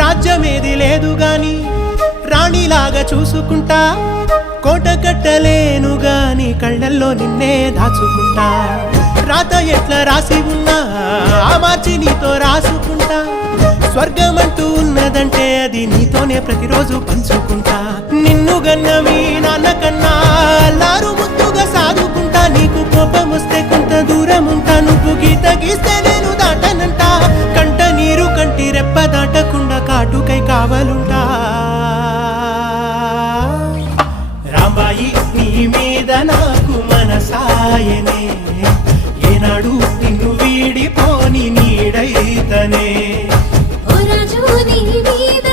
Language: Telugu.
రాజ్యమేది లేదు గాని రాణిలాగా చూసుకుంటా, కోట కట్టలేను గాని కళ్ళల్లో నిన్నే దాచుకుంటా. రాత ఎట్లా రాసి ఉన్నా ఆ మార్చి నీతో రాసుకుంటా. స్వర్గమంటూ ఉన్నదంటే అది నీతోనే ప్రతిరోజు పంచుకుంటా. నిన్ను గన్న మీ నాన్న కన్నా అల్లారు ముద్దుగా సాదుకుంటా. నీకు కోపం వస్తే కొంత దూరం ఉంటా, నువ్వు గీత గీస్తే నేను దాటనంటా. కంట నీరు కంటి రెప్ప దాటకుండా కాటుకై కావలుంటా. రాంబాయి నీ మీద నాకు మనసాయనే, ఏనాడు నిన్ను వీడిపోని నీడైతనే. ఓ రాజు నీ మీద